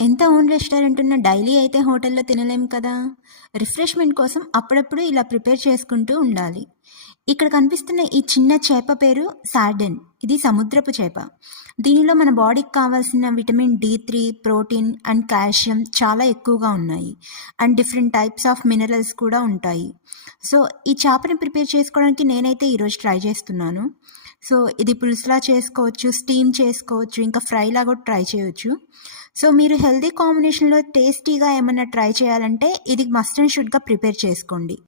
ఎంత own restaurant ఉన్న daily అయితే హోటల్లో తినలేం కదా! రిఫ్రెష్‌మెంట్ కోసం అప్పుడప్పుడు ఇలా ప్రిపేర్ చేసుకుంటూ ఉండాలి. ఇక్కడ కనిపిస్తున్న ఈ చిన్న చేప పేరు సార్డిన్. ఇది సముద్రపు చేప. దీనిలో మన బాడీకి కావాల్సిన విటమిన్ డి3, ప్రోటీన్ అండ్ కాల్షియం చాలా ఎక్కువగా ఉన్నాయి. And different types of minerals కూడా ఉంటాయి. సో, ఈ చేపని ప్రిపేర్ చేసుకోవడానికి నేనైతే ఈరోజు ట్రై చేస్తున్నాను. సో, ఇది పులుసులా చేసుకోవచ్చు, స్టీమ్ చేసుకోవచ్చు, ఇంకా ఫ్రైలా కూడా ట్రై చేయొచ్చు. సో, మీరు హెల్తీ కాంబినేషన్‌లో టేస్టీగా ఏమన్నా ట్రై చేయాలంటే ఇది మస్ట్ అండ్ షుడ్‌గా ప్రిపేర్ చేసుకోండి.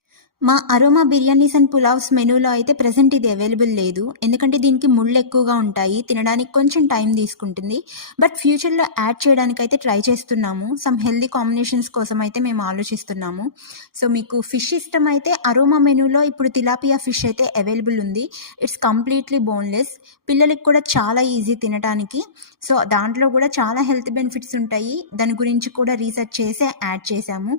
మా అరోమా బిర్యానీస్ అండ్ పులావ్స్ మెనూలో అయితే ప్రెజెంట్ ఇది అవైలబుల్ లేదు. ఎందుకంటే దీనికి ముళ్ళు ఎక్కువగా ఉంటాయి. తినడానికి కొంచెం టైం తీసుకుంటుంది. బట్ ఫ్యూచర్‌లో యాడ్ చేయడానికైతే ట్రై చేస్తున్నాము. సమ్ హెల్తీ కాంబినేషన్స్ కోసం అయితే మేము ఆలోచిస్తున్నాము. సో, మీకు ఫిష్ ఇష్టమైతే అరోమా మెనూలో ఇప్పుడు తిలాపియా ఫిష్ అయితే అవైలబుల్ ఉంది. It's completely boneless. పిల్లలకి కూడా చాలా ఈజీ తినటానికి. సో, దాంట్లో కూడా చాలా హెల్త్ బెనిఫిట్స్ ఉంటాయి. దాని గురించి కూడా రీసెర్చ్ చేసే యాడ్ చేశాము.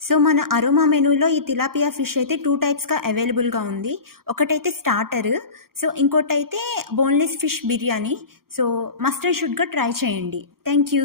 సో, మన అరోమా మెనూలో ఈ తిలాపియా ఫిష్ అయితే 2 టైప్స్‌గా అవైలబుల్‌గా ఉంది. ఒకటైతే స్టార్టర్. సో, ఇంకోటైతే boneless fish biryani. So, must and షుడ్‌గా ట్రై చేయండి. Thank you.